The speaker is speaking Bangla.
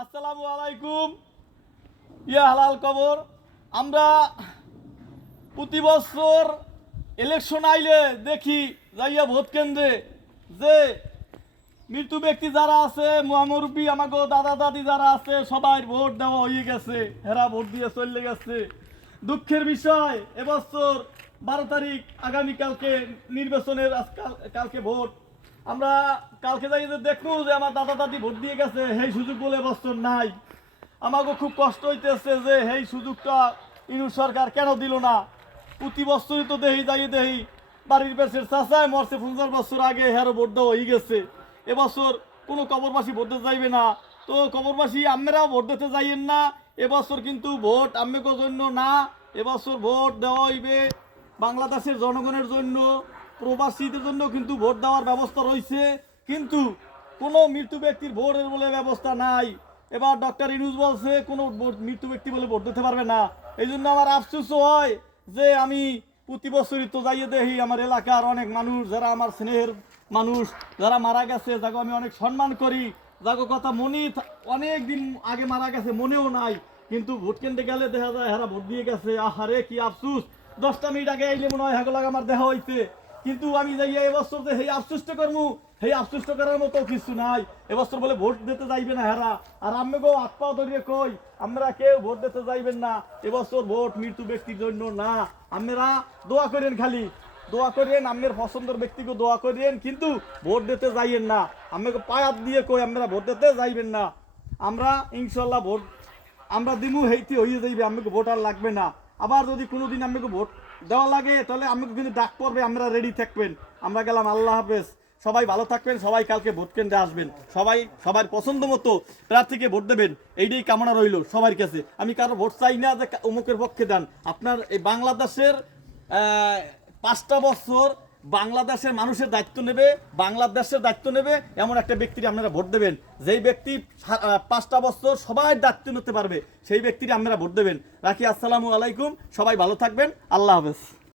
আসসালামু আলাইকুম। হালাল খবর। আমরা প্রতি বছর ইলেকশন আইলে দেখি যাইয়া ভোট কেন্দ্রে যে মৃত্যু ব্যক্তি যারা আছে, মুরব্বী আমাকে দাদা দাদি যারা আছে, সবাই ভোট দেওয়া হয়ে গেছে, হেরা ভোট দিয়ে চলে গেছে। দুঃখের বিষয়, এবছর 12 তারিখ আগামীকালকে নির্বাচনের, কালকে ভোট। আমরা কালকে যাই যে দেখবো যে আমার দাদা দাদি ভোট দিয়ে গেছে, সেই সুযোগ বলে এবছর নাই। আমাকে খুব কষ্ট হইতেছে যে সেই সুযোগটা ইনু সরকার কেন দিল না। প্রতি বছরই তো দেহি বাড়ির পেছের চাচায় মরছে 50 বছর আগে, হেরো ভোট দেওয়া হয়ে গেছে। এবছর কোনো কবরবাসী ভোট দিতে যাইবে না, তো কবরবাসী আমরাও ভোট দিতে যাইয়েন না। এবছর কিন্তু ভোট আমের জন্য না, এবছর ভোট দেওয়া হইবে বাংলাদেশের জনগণের জন্য, প্রবাসীদের জন্য কিন্তু ভোট দেওয়ার ব্যবস্থা রয়েছে। কিন্তু কোনো মৃত্যু ব্যক্তির ভোটের বলে ব্যবস্থা নাই। এবার ডক্টর ইনুস বলছে কোনো মৃত্যু ব্যক্তি বলে ভোট দিতে পারবে না। এই জন্য আমার আফসোস হয় যে আমি প্রতি বছরই তো যাইয়ে দেখি আমার এলাকার অনেক মানুষ, যারা আমার স্নেহের মানুষ, যারা মারা গেছে, যাকে আমি অনেক সম্মান করি, যাকে কথা মনে অনেক দিন আগে মারা গেছে মনেও নাই, কিন্তু ভোট কেন্দ্রে গেলে দেখা যায় হেরা ভোট দিয়ে গেছে। আহারে কি আফসোস, 10টা মিনিট আগে আইলে মনে হয় হাগো আমার দেখা হইতে। কিন্তু আমি যাইয়া এবছর যে সেই আফসোসটা করবো, সেই আফসোসটা করার মতো কিছু নাই। এবছর বলে ভোট দিতে যাইবে না হেরা, আর আমি গো আত্মা ধরিয়ে কই আমরা কেউ ভোট দিতে যাইবেন না। এবছর ভোট মৃত্যু ব্যক্তির জন্য না। আমরা দোয়া করেন, খালি দোয়া করেন, আমের পছন্দের ব্যক্তিকে দোয়া করেন, কিন্তু ভোট দিতে যাইবেন না। আমাকে পায়াত দিয়ে কই আমরা ভোট দিতে যাইবেন না। আমরা ইনশাল্লাহ ভোট আমরা দিমু, হেইতে হয়ে যাইবে, আমাকে ভোট আর লাগবে না। আবার যদি কোনোদিন আমাকে ভোট দেওয়া লাগে তাহলে আমাকে কিন্তু ডাক পড়বে, আমরা রেডি থাকবেন। আমরা গেলাম, আল্লাহ হাফেজ। সবাই ভালো থাকবেন, সবাই কালকে ভোট কেন্দ্রে আসবেন, সবাই সবার পছন্দ মতো প্রার্থীকে ভোট দেবেন, এইটাই কামনা রইল সবার কাছে। আমি কারো ভোট চাই না যে অমুকের পক্ষে দেন। আপনার এই বাংলাদেশের 5টা বছর বাংলাদেশের মানুষের দায়িত্ব নেবে, বাংলাদেশের দায়িত্ব নেবে এমন একটা ব্যক্তির আপনারা ভোট দেবেন, যেই ব্যক্তি 5টা বছর সবাই দায়িত্ব নিতে পারবে, সেই ব্যক্তির আপনারা ভোট দেবেন। রাখি, আসসালামু আলাইকুম, সবাই ভালো থাকবেন, আল্লাহ হাফেজ।